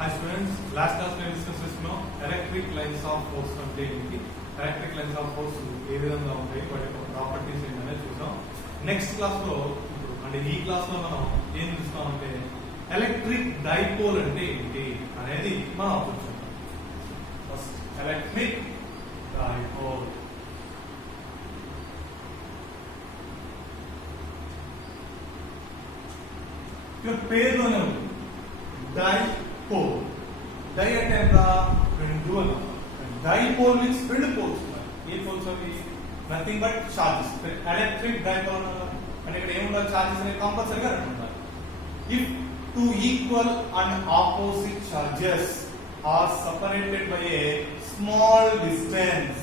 Hi students, last class we discussed electric lines of force అంటే ఏంటి, electric lines of force ఏ విధంగా ఉంటాయి, వాటి యొక్క ప్రాపర్టీస్ ఏంటనే చూసాం. నెక్స్ట్ క్లాస్ లో అంటే ఈ క్లాస్ లో మనం ఏం చూస్తామంటే ఎలక్ట్రిక్ డైపోల్ అంటే ఏంటి అనేది మనం అర్థం చేద్దాం. First electric dipole. ఇక పేరులోనే ఉంది డైపోల్. డై అంటే ఎంత, రెండు అన్న. డైపోల్ మీన్స్ రెండు పోల్స్. ఏ పోల్స్ అవి? Nothing but charges. Electric dipole అంటే ఇక్కడ ఏముండాలి, చార్జెస్ అనేవి కంపల్సరీగా రెండు ఉండాలి. If two equal and opposite charges are separated by a small distance,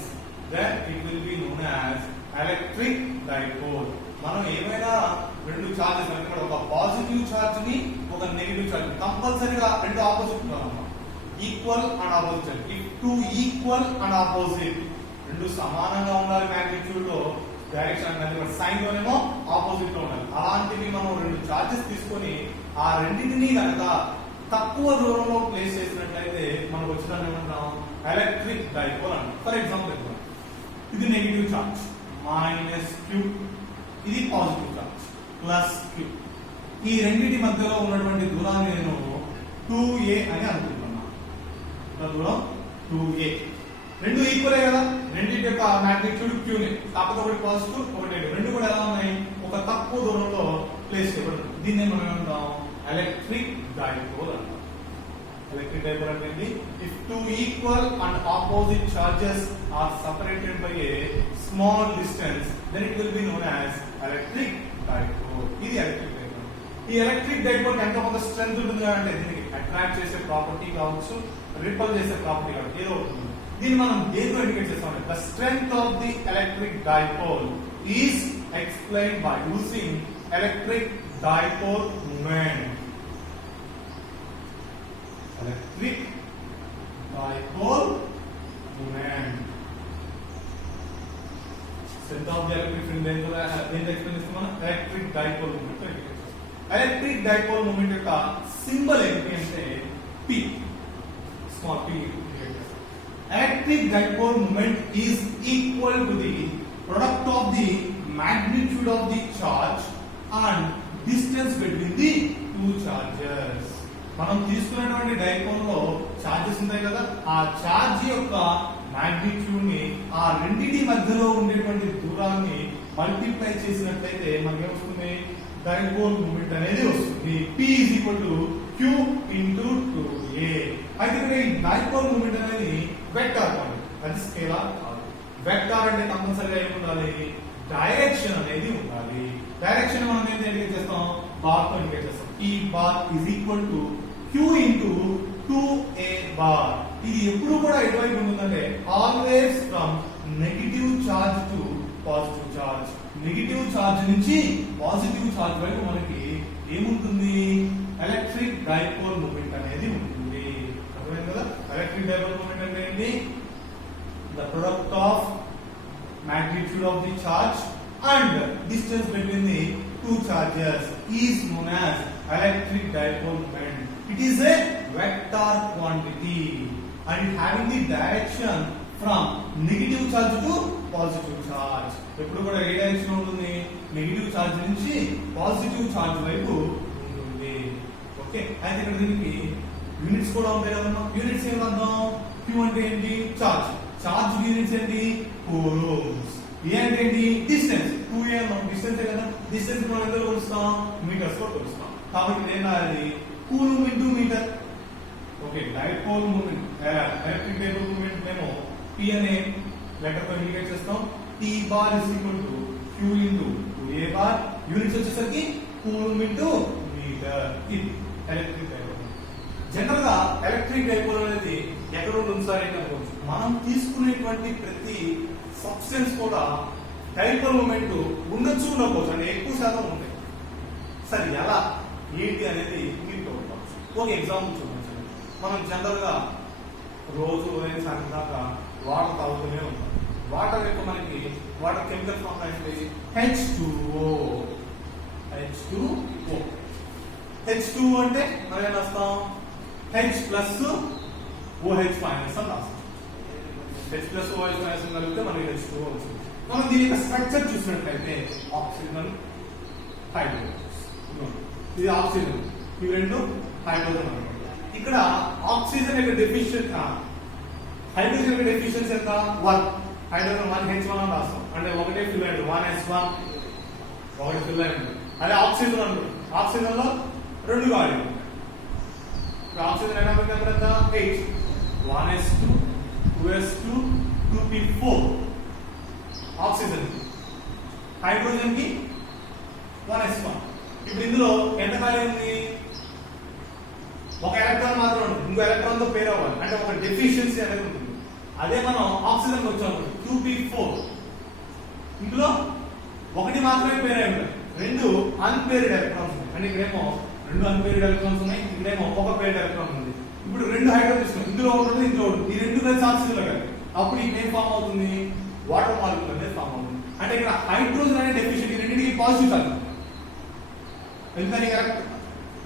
then it will be known as electric dipole. మనం ఏమైనా రెండు చార్జెస్ అంటే ఒక పాజిటివ్ చార్జ్ ని ఒక నెగటివ్ చార్జ్ కంపల్సరీగా రెండు ఆపోజిట్ ఉండాలన్నమాట. Equal and opposite. If two equal and opposite రెండు సమానంగా ఉండాలి మాగ్నిట్యూడ్ లో, డైరెక్షన్ అనేది సైన్ లోనేమో ఆపోజిట్ లో ఉండాలి. అలాంటివి మనం రెండు చార్జెస్ తీసుకొని ఆ రెండింటినీ కనుక తక్కువ దూరంలో ప్లేస్ చేసినట్లయితే మనకు వచ్చిన ఏమంటాం, ఎలక్ట్రిక్ డైపోల్ అంటాం. ఫర్ ఎగ్జాంపుల్ ఇది నెగిటివ్ చార్జ్ -q, ఇది పాజిటివ్ చార్జ్ +q. ఈ రెండింటి మధ్యలో ఉన్నటువంటి దూరాన్ని నేను 2a అని అనుకుంటున్నా. దూరం 2a. రెండు ఈక్వలే కదా, రెండింటి యొక్క మాగ్నిట్యూడ్ q నే, కాకపోతే ఒకటి పాజిటివ్ ఒకటి నెగిటివ్. రెండు కూడా ఎలా ఉన్నాయి, ఒక తక్కువ దూరంలో ప్లేస్ చేయబడుతుంది. దీన్ని మనం ఏమంటాం, ఎలక్ట్రిక్ డైపోల్ అంటాం. ఎలక్ట్రిక్ డైపోల్ అంటే if two equal and opposite charges are separated by a small distance, then it will be known as electric dipole. ఇది ఎలక్ట్రిక్ డైపోల్. ఈ ఎలక్ట్రిక్ డైపోల్ ఎంత కొంత స్ట్రెంగ్త్ ఉంటుంది అంటే దీనికి అట్రాక్ట్ చేసే ప్రాపర్టీ కావచ్చు, రిపల్ చేసే ప్రాపర్టీ కావచ్చు, ఏదో ఉంటుంది. దీన్ని మనం దేంతో ఇండికేట్ చేస్తామంటే the strength of the electric dipole is explained by using electric dipole moment. Electric dipole moment. Strength of the electric field దేంతో ఎక్స్ప్లెయిన్ చేస్తాం మనం, ఎలక్ట్రిక్ డైపోల్ మూమెంట్ తో ఇండికేట్ చేస్తాం. ఎలక్ట్రిక్ డైపోల్ మూమెంట్ యొక్క సింబల్ ఏంటి అంటే P, small p. Electric dipole moment is equal to the product of the magnitude of the charge and distance between the two charges. మనం తీసుకున్నటువంటి dipole లో charges ఉంటాయి కదా, ఆ చార్జ్ యొక్క మాగ్నిట్యూడ్ ని ఆ రెండింటి మధ్యలో ఉండేటువంటి దూరాన్ని మల్టిప్లై చేసినట్లయితే మనకి ఏమొస్తుంది, డైపోల్ మూమెంట్ అనేది వస్తుంది. P = Q × 2a. అయితే ఇక్కడ ఈ డైపోల్ మూమెంట్ అనేది వెక్టార్ క్వాంటిటీ, అది స్కేలార్ కాదు. వెక్టార్ అంటే కంపల్సరీగా ఏమి ఉండాలి, డైరెక్షన్ అనేది ఉండాలి. డైరెక్షన్ మనం ఏం ఇండికేట్ చేస్తాం, బార్ తో ఇండికేట్ చేస్తాం. ఈ బార్ = Q × 2a బార్. ఇది ఎప్పుడు కూడా ఎటువైపు ఉంటుందంటే always from negative charge to positive charge. Negative charge నుంచి పాజిటివ్ చార్జ్ వైపు మనకి ఏముంటుంది, ఎలక్ట్రిక్ డైపోల్ మూమెంట్ అనేది ఉంటుంది. అర్థమైంది కదా. ఎలక్ట్రిక్ డైపోల్ మూమెంట్ అంటే ఏంటి, the product of magnitude of the charge and distance between the two charges is known as electric dipole moment. It is a vector quantity and having the direction from negative charge to positive charge. ఎప్పుడు కూడా ఏ direction ఉంటుంది, negative charge నుంచి positive charge వైపు ఉంటుంది. Okay, అయితే ఇక్కడ దీనికి units కూడా ఉంటాయి కదమ్మా. యూనిట్స్ ఏం అర్థం, Q అంటే ఏంటి, చార్జ్. చార్జ్ యూనిట్స్ ఏంటి, కూలుంబ్స్. ఏ అంటే ఏంటి, డిస్టెన్స్. 2a డిస్టెన్స్ కదా, డిస్టెన్స్ మనం ఎంత కొలుస్తాం, మీటర్స్ లో కొలుస్తాం. కాబట్టి ఇదేం రాయాలి, coulomb × metre. Okay, dipole moment, electric dipole moment మేము P అనే లెటర్ తో ఇండికేట్ చేస్తాం. T bar = Q × 2a bar. Units వచ్చేసరికి కూలుంబ్ × మీటర్. ఇది ఎలక్ట్రిక్ డైపోల్. జనరల్ గా ఎలక్ట్రిక్ డైపోల్ అనేది ఎక్కడ ఉంటుంది సార్ ఏంటి అనుకోవచ్చు. మనం తీసుకునేటువంటి ప్రతి సబ్స్టెన్స్ కూడా డైపోల్ మూమెంట్ ఉండొచ్చు ఉండకపోవచ్చు, అంటే ఎక్కువ శాతం ఉంటాయి. సరే ఎలా ఏంటి అనేది మీరు చూడవచ్చు. ఒక ఎగ్జాంపుల్ చూడవచ్చు. మనం జనరల్ గా రోజు ఉదయం సాయంత్రం దాకా వాటర్ తాగుతూనే ఉంటాం. వాటర్ యొక్క మనకి వాటర్ కెమికల్ ఫామ్ ఏంటి, H2O. H2O అంటే మనం ఏం రాస్తాం, H plus OH మైనస్ అని రాస్తాం. H plus OH మైనస్ అని కలిపితే మనకి H2O వచ్చింది. మనం దీని యొక్క స్ట్రక్చర్ చూసినట్లయితే ఆక్సిజన్ హైడ్రోజన్, ఇది ఆక్సిజన్, ఇవి రెండు హైడ్రోజన్ అనమాట. ఇక్కడ ఆక్సిజన్ యొక్క డెఫిషియన్సీ, హైడ్రోజన్ యొక్క డెఫిషియన్సీ ఎంత? 1. హైడ్రోజన్ 1H1 అని రాస్తాం, అంటే ఒకటే ఫిల్ అయింది 1S1, ఒకటి ఫిల్ అయింది. అదే ఆక్సిజన్ అనుకోండి, ఆక్సిజన్ లో 2 గాలి ఉంటాయి. ఆక్సిజన్ ఎనామిక్ నెంబర్ ఎంత? 8. 1S2 2S2 2P4 ఆక్సిజన్ కి. హైడ్రోజన్ కి 1S1. ఇప్పుడు ఇందులో ఎంత ఖాళీ ఉంది? ఒక ఎలక్ట్రాన్ మాత్రం ఉంటుంది, ఇంకో ఎలక్ట్రాన్ తో పేర్ అవ్వాలి, అంటే ఒక డెఫిషియన్సీ అనేది ఉంటుంది. అదే మనం ఆక్సిజన్ కి వచ్చాము 2P4, ఇందులో ఒకటి మాత్రమే పేర్ అయి ఉంటుంది, 2 అన్పేర్డ్ ఎలక్ట్రాన్స్ ఉన్నాయి. అంటే ఇక్కడేమో 2 అన్పేర్డ్ ఎలక్ట్రాన్స్ ఉన్నాయి, ఇక్కడేమో ఒక పేర్డ్ ఎలక్ట్రాన్ ఉంది. ఇప్పుడు 2 హైడ్రోజన్ తీసుకున్నాం, ఇందులో ఒకటి ఉంది, ఇందులో ఒకటి, ఈ 2 కలిసి ఆక్సిజన్ లో కలిపి అప్పుడు ఇక్కడ ఏం ఫామ్ అవుతుంది? వాటర్ మాలిక్యూల్ అనేది ఫామ్ అవుతుంది. అంటే ఇక్కడ హైడ్రోజన్ అనే డెఫిషియన్సీ, రెండింటికి పాజిటివ్ చార్జ్, ఎందుకని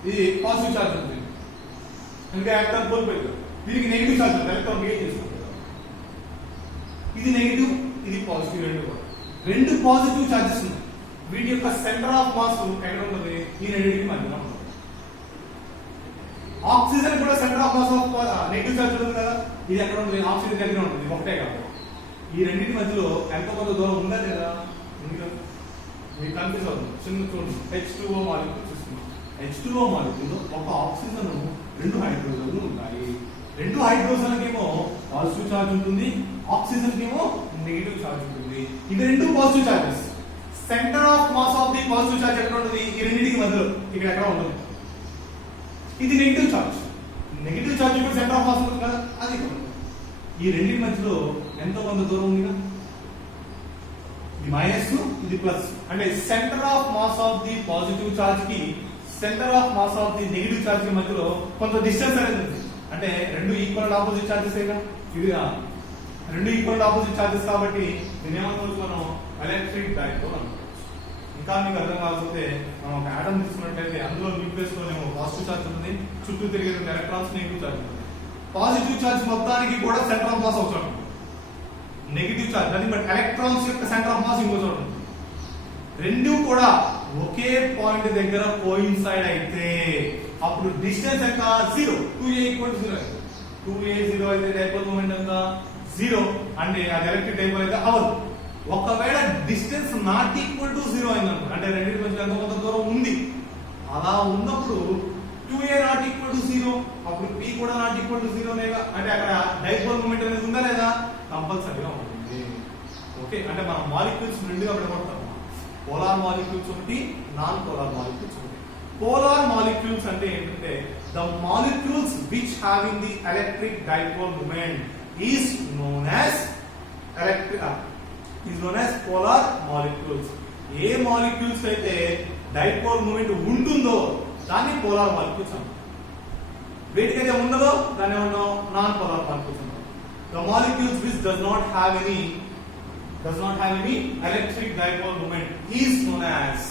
ఇది పాజిటివ్ చార్జ్ ఉంటుంది, ఇంకా ఎలక్ట్రాన్ కోల్పోయింది. దీనికి నెగిటివ్ చార్జ్ ఉంది, ఎలక్ట్రాన్ గెయిన్ చేసుకుంటుంది. ఇది నెగిటివ్, ఇది పాజిటివ్, రెండు పాజిటివ్ చార్జెస్ ఉన్నాయి. వీటి యొక్క సెంటర్ ఆఫ్ మాస్ ఎక్కడ ఉంటుంది? ఈ రెండింటికి మధ్యలో ఉంటుంది. ఆక్సిజన్ కూడా centre of mass of negative charge ఉంటుంది కదా, ఇది ఎక్కడ ఉంటుంది? ఆక్సిజన్ దగ్గర ఉంటుంది, ఒకటే కాబట్టి ఈ రెండింటి మధ్యలో ఎంత కొంత దూరం ఉందా లేదా? మీకు కన్ఫ్యూజ్ అవుతుంది. చిన్న చూడండి, H2O మాలిక్యూల్ చూస్తున్నాం. H2O మాలిక్యూల్ ఒక ఆక్సిజన్ 2 హైడ్రోజన్లు ఉంటాయి. 2 హైడ్రోజన్ ఏమో పాజిటివ్ చార్జ్ ఉంటుంది, ఆక్సిజన్ ఏమో నెగిటివ్ చార్జ్ ఉంటుంది. ఇవి 2 positive charges. Centre of mass of the positive charge ఎక్కడ ఉంటుంది? ఈ రెండింటికి మధ్యలో ఇక్కడ ఎక్కడ ఉంటుంది? ఇది నెగిటివ్ చార్జ్. నెగిటివ్ చార్జ్ ఇప్పుడు సెంటర్ ఆఫ్ మాస్ ఉంటుంది కదా, అది ఇక్కడ. ఈ రెండింటి మధ్యలో ఎంతో కొంత దూరం ఉంది కదా, ఇది మైనస్, ఇది ప్లస్. అంటే centre of mass of the positive charge కి centre of mass of the negative charge కి మధ్యలో కొంత డిస్టెన్స్ అనేది ఉంది. అంటే 2 ఈక్వల్ ఆపోజిట్ చార్జెస్ ఏగా, ఇది 2 ఈక్వల్ ఆపోజిట్ చార్జెస్ కాబట్టి దీని ఏమనుకోవచ్చు మనం? ఎలక్ట్రిక్ డైపోల్ అనుకోవచ్చు. ఇంకా మీకు అర్థం కాకపోతే మనం ఒక ఆటం తీసుకున్నట్లయితే అందులో న్యూక్లియస్ లోనేమో పాజిటివ్ చార్జ్ ఉంటుంది, చుట్టూ తిరిగే ఎలక్ట్రాన్స్ నెగిటివ్ చార్జ్ ఉంటుంది. పాజిటివ్ చార్జ్ మొత్తానికి కూడా సెంటర్ ఆఫ్ మాస్ ఒక చోట, నెగిటివ్ చార్జ్ అది బట్ ఎలక్ట్రాన్స్ యొక్క సెంటర్ ఆఫ్ మాస్ ఇంకో చోట ఉంటుంది. రెండు కూడా ఒకే పాయింట్ దగ్గర కోయిన్సైడ్ అయితే అప్పుడు డిస్టెన్స్ ఎంత? 0. 2a ఈక్వల్ 0 అయితే 2a 0 అయితే డైపోల్ మూమెంట్ ఎంత? 0. అంటే అది ఎలక్ట్రిక్ డైపోల్ అయితే అవ్వదు. ఒకవేళ డిస్టెన్స్ నాట్ ఈక్వల్ టు 0 అయిందనుకో, అంటే రెండింటి మధ్య ఎంత కొంత దూరం ఉంది, అలా ఉన్నప్పుడు 2a నాట్ ఈక్వల్ టు 0, అప్పుడు p కూడా నాట్ ఈక్వల్ టు 0 లేదా, అంటే అక్కడ డైపోల్ మూమెంట్ అనేది ఉందా లేదా? కంపల్సరీగా ఉంటుంది. ఓకే, అంటే మనం మాలిక్యూల్స్ రెండుగా విడగొడతాం. పోలార్ మాలిక్యూల్స్ ఒకటి, నాన్ పోలార్ మాలిక్యూల్స్ ఒకటి. పోలార్ మాలిక్యూల్స్ అంటే ఏంటంటే the molecules which having the electric dipole moment is known as polar molecules. ఏ మాలిక్యూల్స్ అయితే డైపోల్ మూమెంట్ ఉంటుందో దాన్ని పోలార్ మాలిక్యూల్స్ అంటాం. వేటికైతే ఉండదో దాన్ని ఏమంటాం? నాన్ పోలార్ మాలిక్యూల్స్ అంటాం. The molecules which does not have any electric dipole moment is known as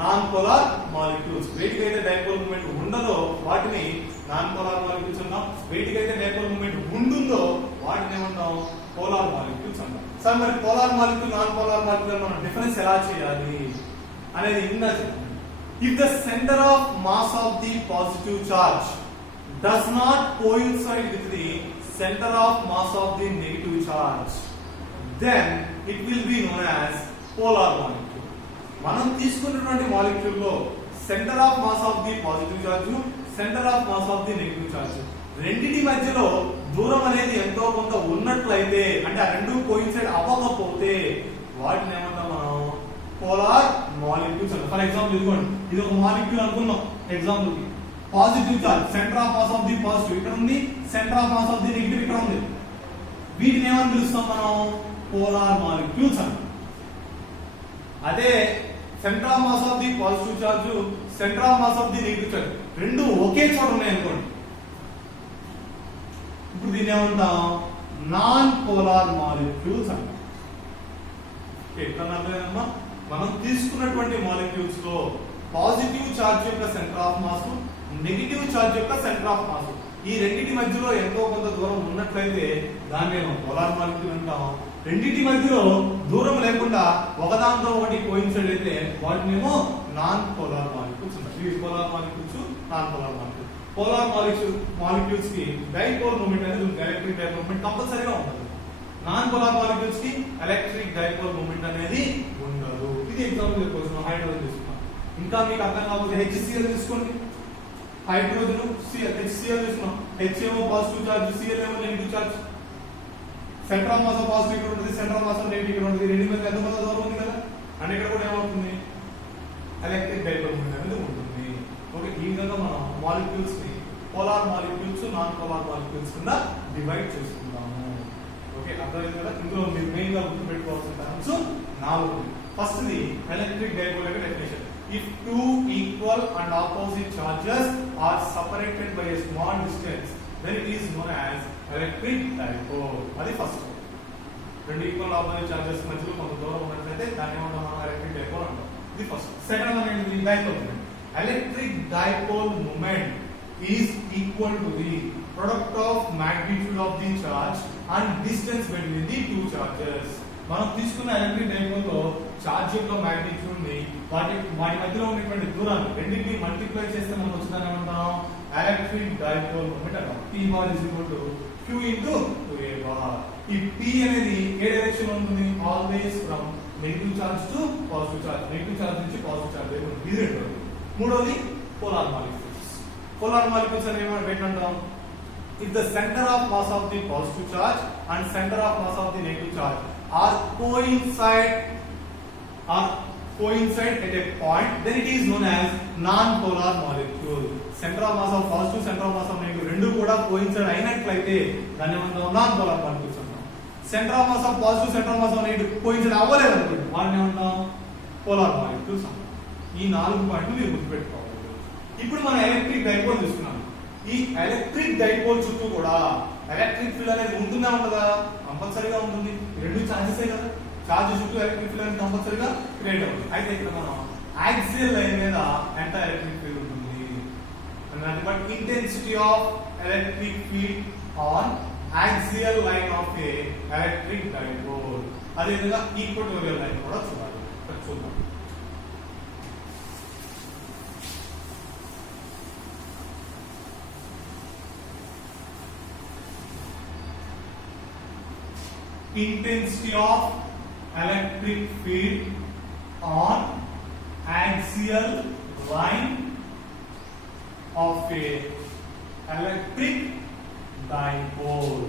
non-polar molecules. వేటికైతే డైపోల్ మూమెంట్ ఉండదో వాటిని నాన్ పోలార్ మాలిక్యూల్స్ అంటాం. వేటికైతే డైపోల్ మూమెంట్ ఉంటుందో వాటిని ఏమంటాం? పోలార్ మాలిక్యూల్స్ అంటాం. సార్ మరి polar molecule non polar molecule మనం డిఫరెన్స్ ఎలా చేయాలి అనేది ఇందా చెప్పండి. If the center of mass of the positive charge does not coincide with the center of mass of the negative charge, then it will be known as polar molecule. మనం తీసుకున్నటువంటి molecule లో centre of mass of the positive charge, centre of mass of the negative charge రెండింటి మధ్యలో దూరం అనేది ఎంతో కొంత ఉన్నట్లయితే, అంటే ఆ రెండు కోయిన్సైడ్ అవ్వకపోతే వాటిని ఏమంటాం మనం? పోలార్ మాలిక్యూల్స్ అంటాం. ఫర్ ఎగ్జాంపుల్ ఇదిగోండి, ఇది ఒక మాలిక్యూల్ అనుకున్నాం ఎగ్జాంపుల్ కి. Positive charge centre of mass of the positive ఇక్కడ ఉంది, centre of mass of the negative ఇక్కడ ఉంది. వీటిని ఏమని పిలుస్తాం మనం? పోలార్ మాలిక్యూల్స్ అంటాం. అదే centre of mass of the positive charge, centre of mass of the negative charge రెండు ఒకే చోట ఉన్నాయి అనుకోండి, ఇప్పుడు దీన్ని ఏమంటాం? నాన్ పోలార్ మాలిక్యూల్స్ అంటాం. మనం తీసుకున్నటువంటి మాలిక్యూల్స్ లో పాజిటివ్ చార్జ్ యొక్క centre of mass negative charge యొక్క సెంటర్ ఆఫ్ మాస్. ఈ రెండింటి మధ్యలో ఎంతో కొంత దూరం ఉన్నట్లయితే దాన్ని పోలార్ మాలిక్యూల్ అంటాం. రెండింటి మధ్యలో దూరం లేకుండా ఒకదాంతో ఒకటి కోయిన్సైడ్ అయితే వాటినేమో నాన్ పోలార్ మాలిక్యూల్స్ అంటారు. ఇవి polar molecules, non polar molecules. Polar molecules కి డైపోల్ మూమెంట్ అనేది ఎలక్ట్రిక్ డైపోల్ మూమెంట్ కంపల్సరీగా ఉంటుంది. నాన్ పోలార్ మాలిక్యూల్స్ కి ఎలక్ట్రిక్ డైపోల్ మూమెంట్ అనేది ఉండదు. ఇది ఎగ్జాంపుల్ చెప్పుకోవచ్చు. హైడ్రోజన్ తీసుకున్నాం. ఇంకా మీకు అర్థం కాకపోతే HCl తీసుకోండి. హైడ్రోజన్ HCl తీసుకున్నాం. H ఏమో పాజిటివ్ చార్జ్, Cl ఏమో negative charge. Centre of mass positive ఇక్కడ ఉంటుంది, సెంటర్ ఆఫ్ మాస్ నెగిటివ్ ఇక్కడ ఉంటుంది. రెండు మధ్య ఎంత కొంత దూరం ఉంది కదా. అంటే ఇక్కడ కూడా ఏమవుతుంది, ఎలక్ట్రిక్ డైపోల్ మూమెంట్ అనేది ఉంటుంది. ఓకే, ఈ విధంగా మనం మాలిక్యూల్స్ ని polar molecules, non polar molecules కింద డివైడ్ చేసుకుందాము. ఓకే, అర్థమైంది కదా. ఇందులో మీరు మెయిన్ గా గుర్తుపెట్టుకోవాల్సిన terms 4. First the electric dipole యొక్క definition. If two equal and opposite charges are separated by a small distance, then it is known as electric dipole. అది ఫస్ట్. రెండు ఈక్వల్ ఆపోజిట్ చార్జెస్ మధ్యలో కొంత దూరం ఉన్నట్లయితే దాన్ని మనం ఎలక్ట్రిక్ డైపోల్ అంటాం. ఇది ఫస్ట్. సెకండ్ వన్ ఏంటి, dipole moment. Electric dipole moment is equal to the product of magnitude of the charge and distance between the two charges. మనం తీసుకున్న ఎలక్ట్రిక్ డైపోల్ లో చార్జ్ యొక్క మాగ్నిట్యూడ్ ని వాటి మధ్యలో ఉన్నటువంటి దూరాన్ని రెండింటిని మల్టిప్లై చేస్తే మనకు వచ్చిందని ఏమంటాం, ఎలక్ట్రిక్ డైపోల్ మూమెంట్ అంటాం. P bar is equal to Q into 2A bar. ఈ P అనేది ఏ డైరెక్షన్ లో ఉంటుంది, always from negative charge to positive charge, negative charge నుంచి పాజిటివ్ చార్జ్ వైపు ఉంటుంది. ఇది రెండోది. మూడోది పోలార్ మాలిక్యూల్స్. పోలార్ మాలిక్యూల్స్ అని ఏమంటాం, if the center of mass of the positive charge and center of mass of the negative charge are coincide at a point, then it is known as non-polar molecule. Center of mass of positive, center of mass of negative రెండు కూడా coincide అయినట్లయితే దాన్ని ఏమంటాం, non-polar molecules అంటాం. Center of mass of positive, center of mass of negative coincide అవ్వలేదు అనుకోండి, వాటిని ఏమంటాం, polar molecules అంటాం. ఈ 4 పాయింట్లు మీరు గుర్తుపెట్టుకోవాలి. ఇప్పుడు మనం ఎలక్ట్రిక్ డైపోల్ తీసుకున్నాం. ఈ ఎలక్ట్రిక్ డైపోల్ చుట్టూ కూడా ఎలక్ట్రిక్ ఫీల్డ్ అనేది ఉంటుందా ఉండదా, కంపల్సరీగా ఉంటుంది. రెండు చార్జెసే కదా, చార్జ్ చుట్టూ ఎలక్ట్రిక్ ఫీల్డ్ అనేది కంపల్సరీగా క్రియేట్ అవుతుంది. అయితే ఇక్కడ మనం యాక్సియల్ లైన్ మీద ఎంత ఎలక్ట్రిక్ ఫీల్డ్ ఉంటుంది అన్నది but intensity of electric field on axial line of A electric dipole, అదేవిధంగా ఈక్వటోరియల్ లైన్ కూడా చూడాలి. చూద్దాం. Intensity of electric field on axial line of a electric dipole.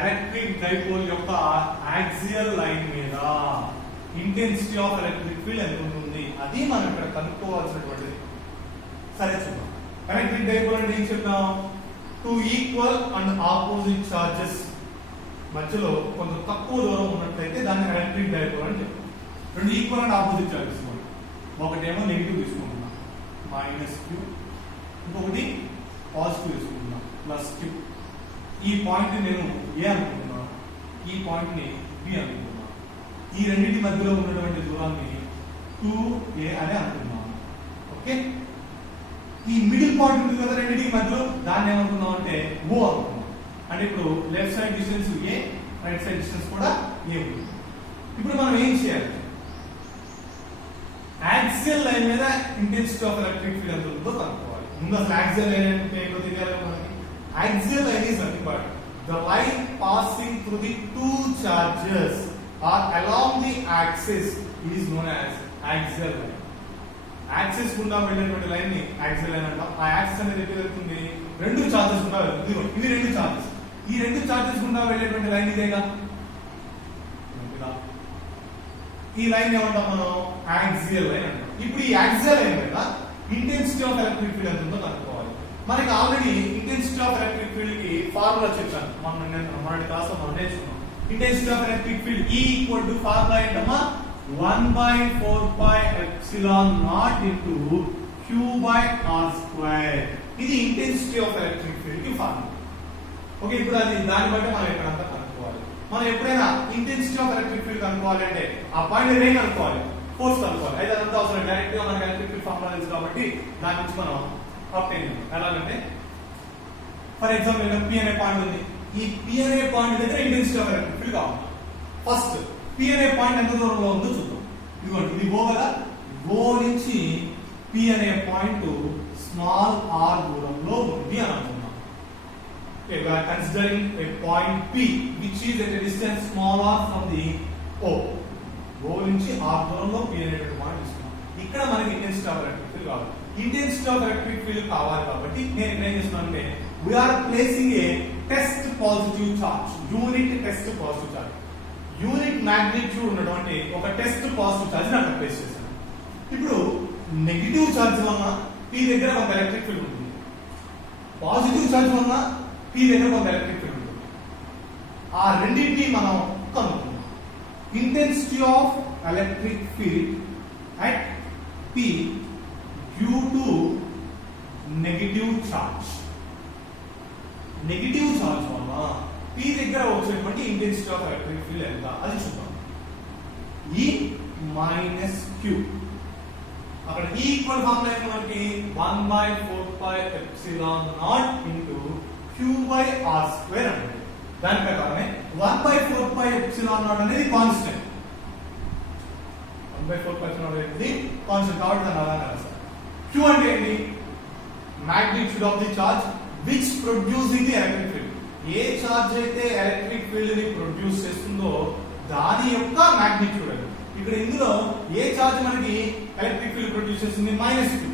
Electric dipole యొక్క axial line మీద intensity of electric field ఎంత ఉంటుంది, అది మనం ఇక్కడ కనుక్కోవాల్సినటువంటిది. సరే చూద్దాం. electric dipole అంటే ఏం చెప్తాం, two equal and opposite charges మధ్యలో కొంత తక్కువ దూరం ఉన్నట్లయితే దాన్ని ఎలక్ట్రిక్ డైపోల్ అని చెప్తాం. రెండు ఈక్వల్ అండ్ ఆపోజిట్ చార్జెస్, ఒకటేమో నెగిటివ్ తీసుకుంటున్నాం -Q, ఇంకొకటి పాజిటివ్ తీసుకుంటున్నాం +Q. ఈ పాయింట్ నేను A అనుకుంటున్నాను, ఈ పాయింట్ ని B అనుకుంటున్నాను. ఈ రెండింటి మధ్యలో ఉన్నటువంటి దూరాన్ని 2A అని అనుకున్నాను. ఓకే, ఈ మిడిల్ పాయింట్ ఉంది కదా రెండింటికి మధ్యలో, దాన్ని ఏమనుకున్నాం అంటే O అనుకున్నాం. అంటే ఇప్పుడు left side distance A, right side distance కూడా A ఉంది. ఇప్పుడు మనం ఏం చేయాలి, యాక్సియల్ లైన్ మీద ఇంటెన్సిటీ ఆఫ్ ఎలక్ట్రిక్ ఫీల్డ్ ఎంత ఉందో కనుక్కోవాలి. ముందు అసలు యాక్సియల్ లైన్ అంటే ఏంటో తెలియాలి మనకి. Axial line is nothing but the line passing through the two charges or along the axis is known as axial line. Axis గుండా వెళ్ళేటువంటి లైన్ ని యాక్సియల్ లైన్ అంటాం. ఆ యాక్సిస్ అనేది ఎక్కడ వెళ్తుంది, రెండు చార్జెస్ గుండా వెళ్తుంది. ఇది రెండు చార్జెస్, ఈ రెండు చార్జెస్ గుండా వెళ్ళేటువంటి లైన్ ఇదేగా. ఈ లైన్ ఏమంటాం మనం, యాక్సియల్ లైన్ అంటాం. ఇప్పుడు ఈ యాక్సియల్ లైన్ మీద ఇంటెన్సిటీ ఆఫ్ ఎలక్ట్రిక్ ఫీల్డ్ ఎంత ఉందో కనుక్కోవాలి. మనకి already intensity of electric field కి ఫార్ములా చెప్పాను, మొన్నటి క్లాస్ లో మనం నేర్చుకున్నాం. Intensity of electric field E equal to formula ఏంటమ్మా, 1/4πε0 into Q/r². ఇది ఇంటెన్సిటీ ఆఫ్ ఎలక్ట్రిక్ ఫీల్డ్ కి ఫార్ములా. ఓకే, ఇప్పుడు అది దాన్ని బట్టి మనం ఎక్కడంతా కనుక్కోవాలి. మనం ఎప్పుడైనా ఇంటెన్సిటీ ఆఫ్ ఎలక్ట్రిక్ ఫీల్డ్ కనుక్కోవాలి అంటే ఆ పాయింట్ ఏ కనుక్కోవాలి, ఫోర్స్ కనుక్కోవాలి. అయితే అదంతా అవసరం, డైరెక్ట్ గా మనకి ఎలక్ట్రిక్ ఫీల్డ్ ఫార్ములా తెలుసు కాబట్టి దాని నుంచి మనం అప్లై చేద్దాం. ఎలాగంటే ఫర్ ఎగ్జాంపుల్ పి అనే పాయింట్ ఉంది. ఈ పి అనే పాయింట్ దగ్గర ఇంటెన్సిటీ ఆఫ్ ఎలక్ట్రిక్ ఫీల్డ్ కావాలి. ఫస్ట్ పి అనే పాయింట్ ఎంత దూరంలో ఉందో చూద్దాం. ఇదిగోండి, ఇది ఓ కదా, ఓ నుంచి పి అనే పాయింట్ స్మాల్ ఆర్ దూరంలో ఉంది అని అనుకుందాం. Okay, we are considering a point P which is at a distance small r from the O. O నుంచి r దూరంలో P అనేటువంటి పాయింట్ తీసుకున్నాం. ఇక్కడ మనకి ఇంటెన్సిటీ ఆఫ్ ఎలక్ట్రిక్ ఫీల్డ్ కావాలి. ఇంటెన్సిటీ ఆఫ్ ఎలక్ట్రిక్ ఫీల్డ్ కావాలి కాబట్టి నేను ఇక్కడ ఏం చేస్తున్నానంటే we are placing a test positive charge, unit test positive charge, unit magnitude ఉన్నటువంటి ఒక టెస్ట్ పాజిటివ్ చార్జ్ అక్కడ ప్లేస్ చేశాను. ఇప్పుడు నెగిటివ్ చార్జ్ వలన P దగ్గర ఒక ఎలక్ట్రిక్ ఫీల్డ్ ఉంటుంది, పాజిటివ్ చార్జ్ వలన P దగ్గర ఒక ఎలక్ట్రిక్ ఫీల్డ్ ఉంటుంది. ఆ రెండింటిని మనం కనుక్కుందాం. Intensity of electric field at P due to negative charge. Negative charge వల్ల P దగ్గర వచ్చేటువంటి ఇంటెన్సిటీ ఆఫ్ ఎలక్ట్రిక్ ఫీల్డ్ ఎంత అది చూద్దాం. E minus Q. అక్కడ E ఈక్వల్ ఫార్ములా ఏంటి మనకి 1/4πε0 into Q by R square అనేది. దాని ప్రకారమే 1/4πε0 అనేది కాన్స్టెంట్. 1/4πε0 అనేది కాన్స్టెంట్ కాబట్టి దాన్ని అలానే రాస్తాం. Q అంటే ఏంటి? Magnitude of the charge which producing the electric field. A charge అయితే ఎలక్ట్రిక్ ఫీల్డ్ ని ప్రొడ్యూస్ చేస్తుందో దాని యొక్క మాగ్నిట్యూడ్ అది. ఇక్కడ ఇందులో ఏ చార్జ్ మనకి ఎలక్ట్రిక్ ఫీల్డ్ ప్రొడ్యూస్ చేస్తుంది? -Q.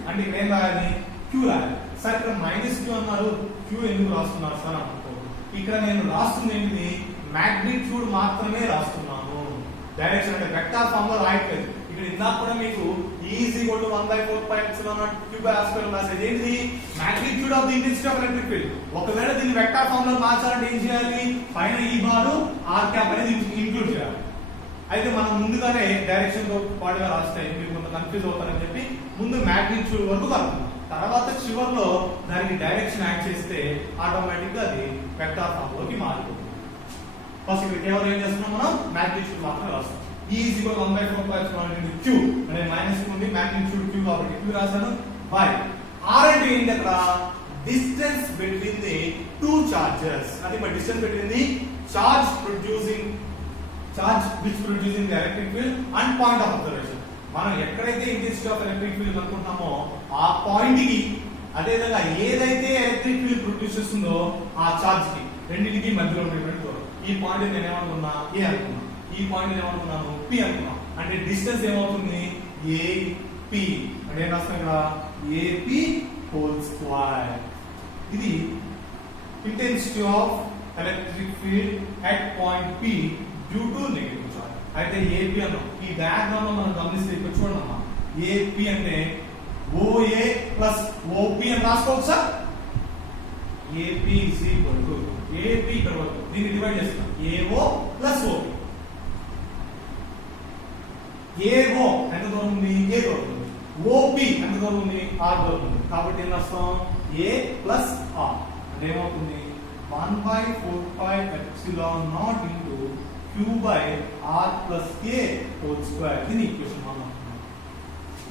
అంటే ఇక్కడ ఏం రాయాలి? Q రాయాలి. సార్ ఇక్కడ -Q అన్నారు, Q ఎందుకు రాస్తున్నారు సార్ అనుకోండి. ఇక్కడ నేను రాస్తుంది ఏంటి? మాగ్నిట్యూడ్ మాత్రమే రాస్తున్నాను, డైరెక్షన్ అంటే వెక్టార్ ఫామ్ లో రాయట్లేదు. ఇక్కడ ఇందాక కూడా మీకు E = 1/4πε0 Q by R square రాసేది ఏంటి? Magnitude of the intensity of electric field. ఒకవేళ దీన్ని వెక్టార్ ఫామ్ లో మార్చాలంటే ఏం చేయాలి? పైన ఈ బార్ ఆర్ క్యాప్ అనేది ఇంక్లూడ్ చేయాలి. అయితే మనం ముందుగానే డైరెక్షన్ తో పాటుగా రాస్తే మీరు కొంత కన్ఫ్యూజ్ అవుతారని చెప్పి ముందు మాగ్నిట్యూడ్ వరకు కలుపుతాం, తర్వాత చివర్లో దానికి డైరెక్షన్ యాడ్ చేస్తే ఆటోమేటిక్ గా అది వెక్టార్ ఫామ్ లోకి మారిపోతుంది. ఫస్ట్ ఇక్కడ కేవలం ఏం చేస్తున్నాం, మనం మాగ్నిట్యూడ్ మాత్రమే రాస్తాం. E = 1/4πε0 Q అంటే -Q ఉంది, మాగ్నిట్యూడ్ Q కాబట్టి Q రాశాను. బై R అంటే ఏంటి? అక్కడ distance between the two charges. అది మన distance between the charge which producing the electric field and point of observation. మనం ఎక్కడైతే ఇంటెన్సిటీ ఆఫ్ ఎలక్ట్రిక్ ఫీల్డ్ అనుకుంటున్నామో ఆ పాయింట్ కి, అదే విధంగా ఏదైతే ఎలక్ట్రిక్ ఫీల్డ్ ప్రొడ్యూస్ చేస్తుందో ఆ చార్జ్ కి రెండింటికి మధ్యలో ఉండేటువంటి దూరం. ఈ పాయింట్ నేను ఏమనుకున్నా? A అనుకున్నా. ఈ పాయింట్ ఏమనుకున్నాను? P అనుకున్నా. అంటే డిస్టెన్స్ ఏమవుతుంది? AP. అంటే ఏం రాస్తాం ఇక్కడ? AP². ఇది intensity of electric field at point P due to negative charge. అయితే AP అన్నాం. ఈ డయాగ్రామ్ లో మనం గమనిస్తే ఇక్కడ చూడండి అమ్మా, AP అంటే OA ప్లస్ OP అని రాసుకోవచ్చు సార్. AP ఇక్కడ వరకు దీన్ని డివైడ్ చేస్తాం. AO plus OP. AO ఎంత దూరం ఉంది? A దూరం ఉంది. OP ఎంత దూరం ఉంది? R దూరం ఉంది. కాబట్టి ఏం రాస్తాం? A ప్లస్ R అంటే ఏమవుతుంది? 1/4πε0 into Q by R plus K whole square. దీని ఈక్వేషన్ 1 అనుకున్నాం.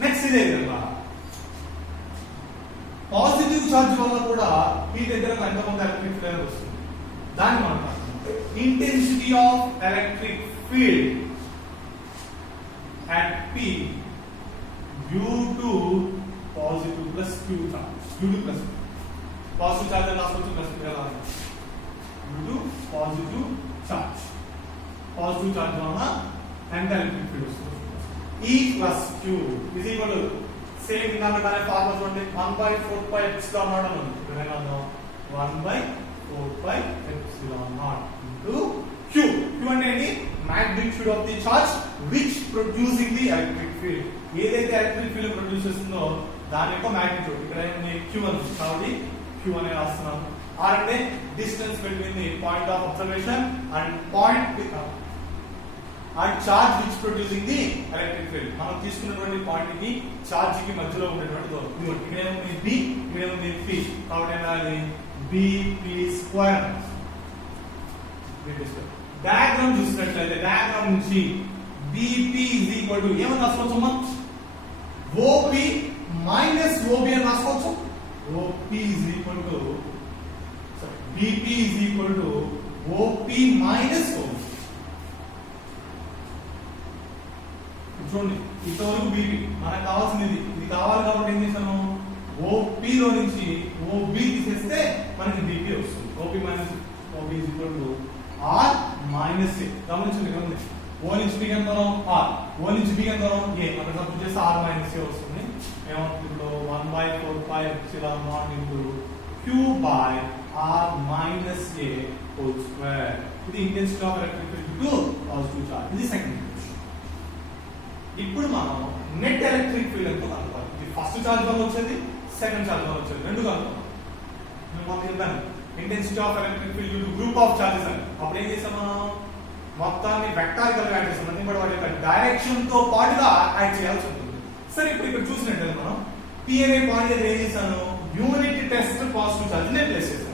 నెక్స్ట్ ఇదే విధంగా పాజిటివ్ చార్జ్ వల్ల కూడా P దగ్గర ఎంతమంది ఎలక్ట్రిక్ ఫీల్డ్ వస్తుంది. దాన్ని మనం intensity of electric field at P due to positive plus Q charge. Due to plus positive charge and also plus Q charge. Due to positive charge. Positive charge వలన ఎంత electric field వస్తుంది? E plus Q is equal to same ఇందాకనే formula చూడండి, 1/4πε0 అని ఉంది. ఇక్కడ ఏమన్నాం? 1/4πε0 into Q. Q అంటే ఏంటి? magnitude of the charge which producing the electric field. ఏదైతే ఎలక్ట్రిక్ ఫీల్డ్ ప్రొడ్యూస్ చేస్తుందో దాని యొక్క మాగ్నిట్యూడ్. ఇక్కడ ఏముంది? Q అని ఉంది కాబట్టి Q అనే రాస్తున్నాం. R అంటే distance between the point of observation and point and charge which producing the electric field. మనం తీసుకున్నటువంటి పాయింట్ కి చార్జ్ కి మధ్యలో ఉండేటువంటి దూరం. ఇక్కడ ఏముంది? B, ఇక్కడ ఏముంది? P. కాబట్టి ఏమనాలి? BP². డయాగ్రామ్ చూసినట్లయితే డయాగ్రామ్ నుంచి B BP is equal to ఏమని రాసుకోవచ్చు అమ్మా OP minus OB అని రాసుకోవచ్చు OP is equal to sorry BP is equal to OP minus OB చూడండి ఇంతవరకు BP మనకు కావాల్సింది ఇది కావాలి కాబట్టి ఏం చేశాను OP లో నుంచి OB తీసేస్తే మనకి BP వస్తుంది OP minus OB is equal to R minus A గమనించండి గమనించండి O నుంచి B ఎంత దూరం R O నుంచి B ఎంత దూరం A అక్కడ సబ్స్టిట్యూట్ చేస్తే R minus A వస్తుంది ఏమవుతుంది ఇప్పుడు 1/4 epsilon naught into Q by R minus A whole square ఇది intensity of electric field to positive charge ఇది సెకండ్ ఈక్వేషన్ ఇప్పుడు మనం నెట్ ఎలక్ట్రిక్ ఫీల్డ్ ఎంతో కనుక్కోవాలి ఇది ఫస్ట్ చార్జ్ వల్ల వచ్చేది సెకండ్ చార్జ్ వల్ల వచ్చేది రెండు కనుక్కోవాలి నేను మొదలు చెప్పాను intensity of electric field to group of charges అని అప్పుడు ఏం చేసాం మనం మొత్తాన్ని వెక్టారికల్ గా యాడ్ చేస్తాం అంటే వాటి యొక్క డైరెక్షన్ తో పాటుగా యాడ్ చేయాల్సి ఉంటుంది సరే ఇప్పుడు ఇక్కడ చూసినట్టు మనం P అనే పాయింట్ దగ్గర ఏం చేశాను యూనిట్ టెస్ట్ పాజిటివ్ చార్జ్ ని ప్లేస్ చేశాను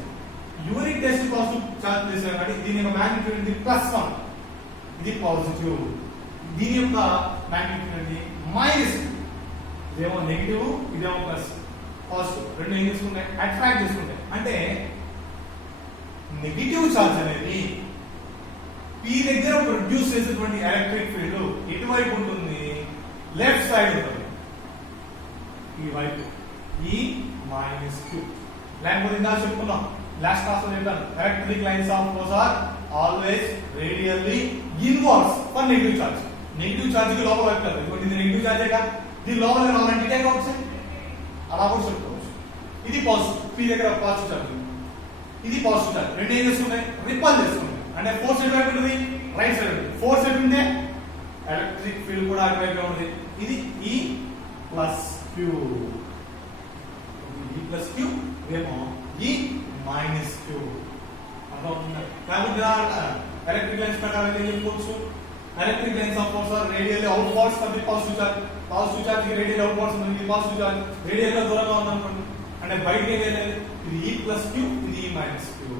unit test positive charge place చేశాను అంటే దీని యొక్క మాగ్నిట్యూడ్ ఏంటి +1 ఇది పాజిటివ్ దీని యొక్క మాగ్నిట్యూడ్ ఏంటి -2 ఇదేమో నెగిటివ్ ఇదేమో ప్లస్ పాజిటివ్ రెండు ఏం చేసుకుంటాయి అట్రాక్ట్ చేసుకుంటాయి అంటే నెగిటివ్ చార్జ్ అనేది P దగ్గర ప్రొడ్యూస్ చేసేటువంటి ఎలక్ట్రిక్ ఫీల్డ్ ఎటువైపు ఉంటుంది లెఫ్ట్ సైడ్ ఉంటుంది ఈ వైపు E -q లేకపోతే ఇందా చెప్పుకున్నాం లాస్ట్ క్లాస్ లో చెప్పాను electric lines of force are always radially inverse for negative charge negative charge కి లోపల వైపు కదా ఇది నెగిటివ్ చార్జ్ గా దీని లోపల రావాలంటే ఇదే కావచ్చు అలా కూడా చెప్పుకోవచ్చు ఇది పాజిటివ్ P దగ్గర పాజిటివ్ చార్జ్ ఇది పాజిటివ్ చార్జ్ రెండు ఏం చేస్తున్నాయి రిపల్ చేస్తున్నాయి అంటే ఫోర్స్ ఎటు వైపు ఉంటుంది రైట్ సైడ్ ఉంటుంది ఫోర్స్ ఎటు ఉంటే ఎలక్ట్రిక్ ఫీల్డ్ కూడా అటువైపు ఉంటుంది ఇది E plus Q E plus Q ఏమో E మైనస్ Q అర్థమవుతుందా కాబట్టి ఎలక్ట్రిక్ లైన్స్ ప్రకారం ఏం చెప్పుకోవచ్చు electric lines of force are radially outwards for the positive charge కి రేడియల్ అవుట్వర్డ్స్ ఉంది పాజిటివ్ చార్జ్ రేడియల్ గా దూరంగా ఉంది అనుకోండి అంటే బయటికి ఏం లేదు ఇది E ప్లస్ Q ఇది E మైనస్ Q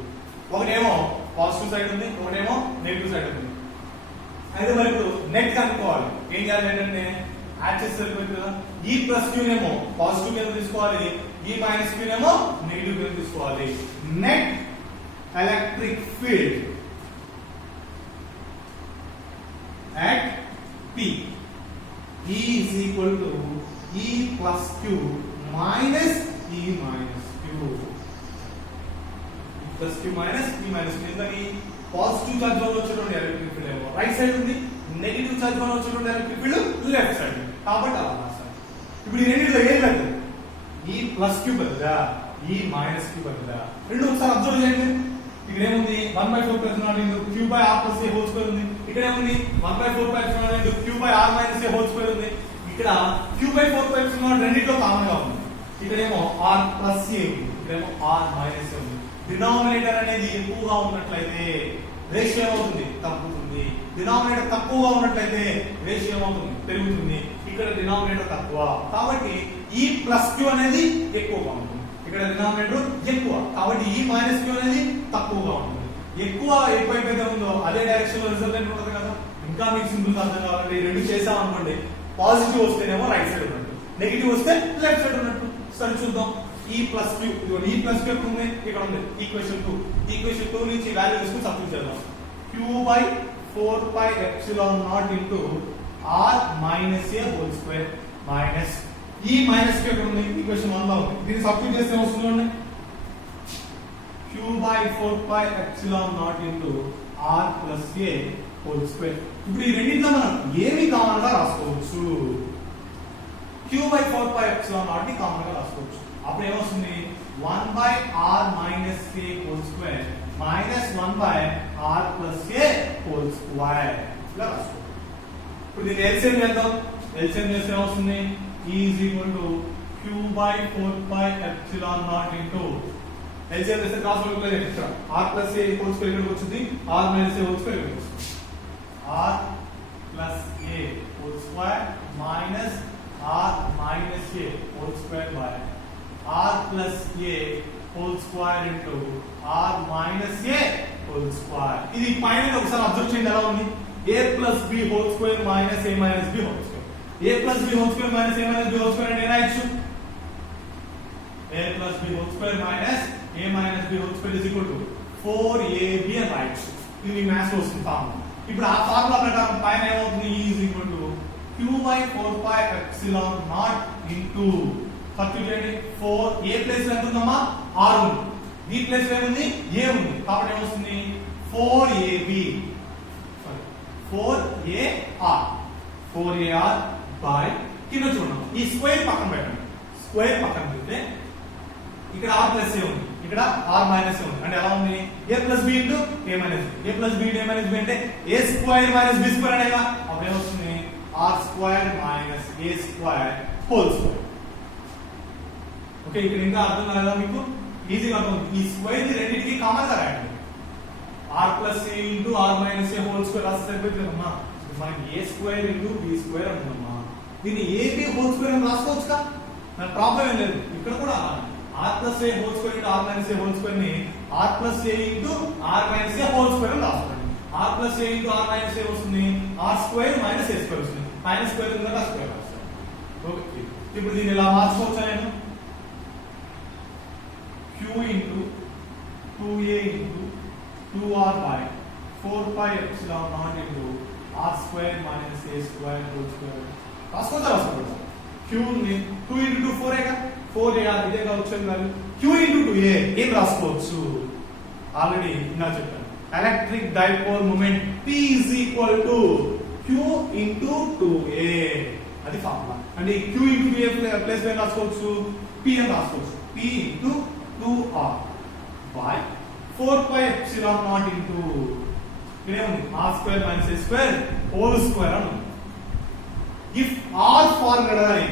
ఒకటేమో పాజిటివ్ సైడ్ ఉంది ఒకటేమో నెగిటివ్ సైడ్ ఉంది అయితే మరి ఇప్పుడు నెట్ కనుక్కోవాలి ఏం చేయాలి ఏంటంటే యాడ్ చేసి సరిపోతుంది కదా E ప్లస్ Q నేమో పాజిటివ్ కింద తీసుకోవాలి E మైనస్ Q నేమో నెగిటివ్ కింద తీసుకోవాలి net electric field at P E is equal to E plus Q minus E minus Q plus Q minus E minus Q ఎందుకని పాజిటివ్ చార్జ్ వల్ల వచ్చేటువంటి electric field ఏమో right side ఉంది negative charge వల్ల వచ్చేటువంటి electric field left side కాబట్టి అలా రాస్తాను ఇప్పుడు ఈ రెండింటిలో ఏం లేదు E plus Q బదులుగా E minus Q బదులుగా రెండు ఒకసారి అబ్జర్వ్ చేయండి ఇక్కడ ఏముంది 1/4 into Q by R plus A whole square ఉంది ఇక్కడ ఏముంది 1/4 into Q by R minus A whole square ఉంది ఇక్కడ Q by 4 రెండిట్లో కామన్ గా ఉంది ఇక్కడేమో R plus A ఉంది ఇక్కడేమో R minus A ఉంది డినామినేటర్ అనేది ఎక్కువగా ఉన్నట్లయితే రేషియో అవుతుంది తగ్గుతుంది డినామినేటర్ తక్కువగా ఉన్నట్లయితే రేషియో అవుతుంది పెరుగుతుంది ఇక్కడ డినామినేటర్ తక్కువ కాబట్టి E plus Q అనేది ఎక్కువగా ఉంటుంది ఇక్కడ డినామినేటర్ ఎక్కువ కాబట్టి E మైనస్ Q అనేది తక్కువగా ఉంటుంది ఎక్కువ ఎక్కువైపోతే ఉందో అదే డైరెక్షన్ లో రిజల్టెంట్ ఉంటుంది కదా ఇంకా మీకు సింపుల్ అర్థం కావాలంటే ఈ రెండు చేసాం అనుకోండి పాజిటివ్ వస్తేనేమో రైట్ సైడ్ ఉన్నట్టు నెగిటివ్ వస్తే లెఫ్ట్ సైడ్ ఉన్నట్టు సరే చూద్దాం E plus Q ఇదిగో E plus Q ఉంది ఇక్కడ ఉంది ఈక్వేషన్ 2 నుంచి వాల్యూ తీసుకొని సబ్స్టిట్యూట్ చేద్దాం Q by 4 pi epsilon naught into R minus A whole square minus E minus Q ఇక్కడ ఉంది ఈక్వేషన్ 1 లో ఉంది దీన్ని సబ్స్టిట్యూట్ చేస్తే వస్తుంది Q by 4 pi epsilon naught into R plus A whole square ఇప్పుడు ఈ రెండింటిలో మనం ఏమి కామన్ గా రాసుకోవచ్చు Q by 4 pi epsilon naught ని కామన్ గా రాసుకోవచ్చు అప్పుడు ఏమొస్తుంది 1 by R minus A whole square minus 1 by R plus A whole square ఇలా రాసుకోవచ్చు ఇప్పుడు దీన్ని LCM చేద్దాం LCM చేస్తే ఏమొస్తుంది E is equal to Q by 4 pi epsilon naught into LCM చేస్తే క్రాస్ మల్టిప్లై చేస్తా R plus A whole square ఇక్కడికి వచ్చింది R minus A whole square ఇక్కడికి వస్తుంది R plus A whole square minus R minus A whole square by R plus A whole square into R minus A whole square ఇది పైన ఒకసారి observe చేయండి ఎలా ఉంది a plus b whole square minus a minus b whole square. a plus b whole square minus a minus b whole square అంటే ఏనాయచ్చు a plus b whole square minus a minus b whole square is equal to 4ab అని రాయొచ్చు. ఇది మీ maths లో వస్తుంది formula. ఇప్పుడు ఆ formula ప్రకారం పైన ఏమవుతుంది e is equal to q by 4 pi epsilon naught into substitute చేయండి. 4 a ప్లేస్ లో ఎంత ఉందమ్మా r ఉంది, b ప్లేస్ లో ఏముంది a ఉంది, కాబట్టి ఏమొస్తుంది 4ab 4ar by కింద చూడండి ఈ స్క్వేర్ పక్కన పెట్టండి. స్క్వేర్ పక్కన పెడితే ఇక్కడ r ప్లస్ a ఉంది, ఇక్కడ r మైనస్ a ఉంది, అంటే ఎలా ఉంది a plus b into a minus b. a plus b into a minus b అంటే a square minus b square అనేగా, అప్పుడు ఏమొస్తుంది r square minus a square whole square. Okay, ఇక్కడ ఇంకా అర్థం కాలేదా మీకు? ఈజీగా అర్థం. ఈ స్క్వేర్ ని రెండింటికి కామన్ గా రాయండి. r plus a into r minus a whole square రాస్తే సరిపోతుంది కదమ్మా. మనకి a square into b square అంటున్నామా, దీన్ని ab హోల్ స్క్వేర్ అని రాసుకోవచ్చుగా, నాకు ప్రాబ్లం ఏం లేదు. ఇక్కడ కూడా r plus a whole square into r minus a whole square ని r plus a into r minus a whole square అని రాసుకోండి. r plus a into r minus a వస్తుంది r square minus a square వస్తుంది, minus square ఉంది కదా square రాస్తాను. Okay, ఇప్పుడు దీన్ని ఇలా మార్చుకోవచ్చా నేను? q into 2a into 2r by 4 pi epsilon naught into r square minus a square whole square. రాసుకోవచ్చా? q ని 2 into 2 4 ఏగా, 4a ఇదేగా వచ్చేది కాదు. q into 2a ఏం రాసుకోవచ్చు? ఆల్రెడీ ఇలా చెప్పాను, electric dipole moment p is equal to q into 2a, అది ఫార్ములా. అంటే q into 2a ప్లేస్ లో రాసుకోవచ్చు p అని రాసుకోవచ్చు. p into 2r by 4 pi epsilon naught into ఇదేముంది r square minus a square whole square అని. If r far greater than a,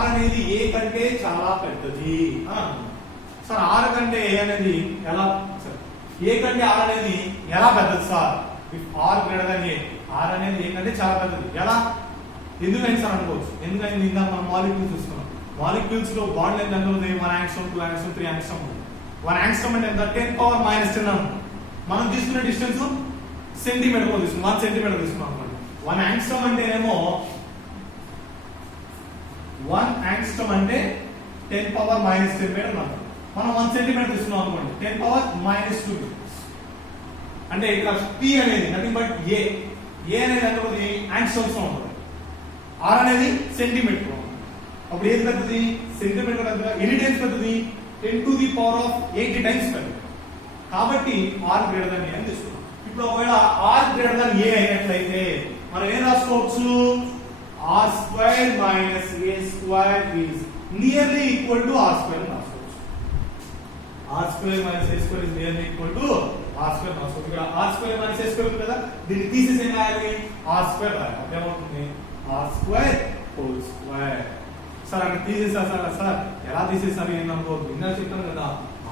r అనేది a కంటే చాలా పెద్దది సార్. r కంటే a అనేది ఎలా సార్, a కంటే r అనేది ఎలా పెద్దది sir? If r greater than a, r అనేది a కంటే చాలా పెద్దది. ఎలా, ఎందుకని సార్ అనుకోవచ్చు? ఎందుకని ఇందాక మనం మాలిక్యూల్స్ చూస్తున్నాం. మాలిక్యూల్స్ లో బాండ్ లెంత్ ఎంత ఉంది? 1 angstrom 2 angstrom 3 angstrom. 1 angstrom అంటే ఎంత? 10 పవర్ మైనస్ 10 అను. మనం తీసుకునే డిస్టెన్స్ సెంటీమీటర్ లో తీసుకున్నాం, 1 సెంటీమీటర్ తీసుకున్నాం అనుకోండి. 1 angstrom అంటేనేమో 1 angstrom అంటే 10 పవర్ మైనస్ 10 మీటర్ అన్నమాట. మనం 1 సెంటీమీటర్ తీసుకున్నాం అనుకోండి, 10 పవర్ మైనస్ 2 మీటర్స్. అంటే ఇక్కడ p అనేది నథింగ్ బట్ a. a అనేది ఎంత ఉంది? angstromస్ లో ఉంటుంది. r అనేది సెంటీమీటర్. అప్పుడు ఏది పెద్దది? సెంటీమీటర్ పెద్దదా? ఎన్ని టైమ్స్ పెద్దది? 10 to the power of 80 times పెద్దది. కాబట్టి r గ్రేటర్ దాన్ a అని తీసుకున్నాం. ఇప్పుడు ఒకవేళ r గ్రేటర్ దాన్ a అయినట్లయితే మనం ఏం రాసుకోవచ్చు? r square minus a square is nearly equal to r square అని రాసుకోవచ్చు. r square minus a square is nearly equal to r square రాసుకోవచ్చు. ఇక్కడ r square minus a square ఉంది కదా, దీన్ని తీసేసి ఏం రాయాలి? r స్క్వేర్ రాయాలి. అంటే ఏమవుతుంది? r square whole square. Sir అక్కడ తీసేసారు సార్. సార్ ఎలా తీసేసారు ఏందనుకోవద్దు, ఇందాక చెప్తాను కదా,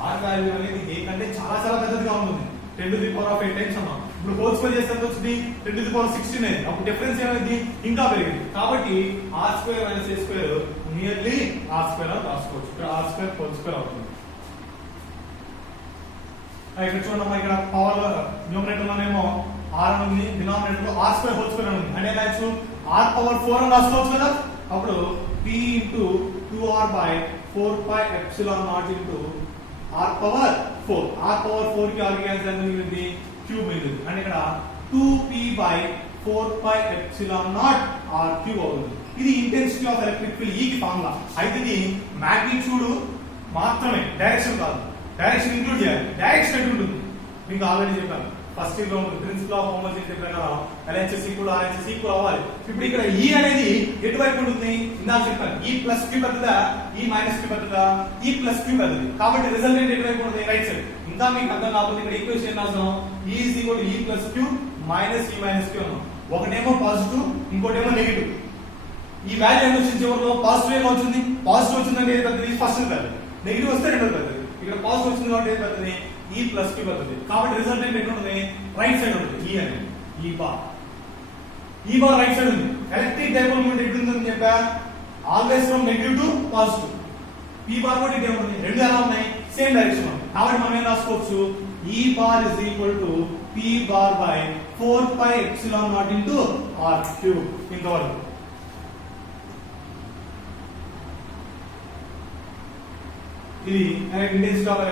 r వాల్యూ అనేది a కంటే చాలా చాలా పెద్దదిగా ఉంటుంది. 10 to the power of 8 times అమ్మా. ఇప్పుడు హోల్ స్క్వేర్ చేస్తే ఎంత వచ్చింది? 10 to the power 16 అయింది. అప్పుడు డిఫరెన్స్ ఏమైంది? ఇంకా పెరిగింది. కాబట్టి r square minus a square nearly r square అని రాసుకోవచ్చు. ఇక్కడ r స్క్వేర్ హోల్ స్క్వేర్ అవుతుంది. ఇక్కడ చూడమ్మా, ఇక్కడ పవర్ న్యూమరేటర్ లోనేమో r అని ఉంది, డినామినేటర్ లో r స్క్వేర్ హోల్ స్క్వేర్ అని ఉంది. అంటే రాయొచ్చు r పవర్ 4 అని రాసుకోవచ్చు కదా. అప్పుడు p into 2r by 4 pi epsilon naught into r power 4. r power 4 కి r క్యాన్సిల్ ఎంత మిగిలింది? క్యూబ్ మిగిలింది. అంటే ఇక్కడ 2p by 4 pi epsilon naught r cube అవుతుంది. ఇది ఇంటెన్సిటీ ఆఫ్ ఎలక్ట్రిక్ ఫీల్డ్ ఈ కి ఫార్ములా. అయితే ఇది మాగ్నిట్యూడ్ మాత్రమే, డైరెక్షన్ కాదు. డైరెక్షన్ ఇంక్లూడ్ చేయాలి. డైరెక్షన్ ఎటు ఉంటుంది మీకు ఆల్రెడీ చెప్పాను. ఫస్ట్ ఇయర్ లో ఉంటుంది ప్రిన్సిపల్ ఆఫ్ హోమోజీనిటీ ప్రకారం LHS ఈక్వల్ RHS ఈక్వల్ అవ్వాలి. ఇప్పుడు ఇక్కడ E అనేది ఎటువైపు ఉంటుంది? ఇందాక చెప్పాను, E ప్లస్ Q పెద్దదా, E మైనస్ Q పెద్దదా? E ప్లస్ Q పెద్దది. కాబట్టి రిజల్టెంట్ ఎటువైపు ఉంటుంది? Right side. ఇంకా మీకు అర్థం కాకపోతే ఇక్కడ ఈక్వేషన్ రాద్దాం. E is equal to E plus Q minus E minus Q అన్నాం. ఒకటేమో పాజిటివ్, ఇంకోటేమో నెగిటివ్. ఈ వాల్యూ ఎంత వచ్చింది? చివరిలో పాజిటివ్ ఏమో వచ్చింది. పాజిటివ్ వచ్చిందంటే ఏది పెద్దది? ఫస్ట్ పెద్దది. నెగిటివ్ వస్తే రెండోది పెద్దది. ఇక్కడ పాజిటివ్ వచ్చింది కాబట్టి ఏది పెద్దది? E ప్లస్ Q పెద్దది. కాబట్టి రిజల్టెంట్ ఎక్కడ ఉంటుంది? రైట్ సైడ్ ఉంటుంది. E అనేది E బార్ రైట్ సైడ్ ఉంది. ఎలక్ట్రిక్ డైపోల్ మూమెంట్ ఎక్కడ ఉందని చెప్పా? Always from negative to positive. P bar కూడా ఇదే ఉంటుంది. రెండు ఎలా ఉన్నాయి? సేమ్ డైరెక్షన్ ఉంది. కాబట్టి మనం ఏం రాసుకోవచ్చు? E bar is equal to P bar by 4 pi epsilon naught into R cube ఇంతవరకు. ఇది ఇంటెన్సిటీ ఆఫ్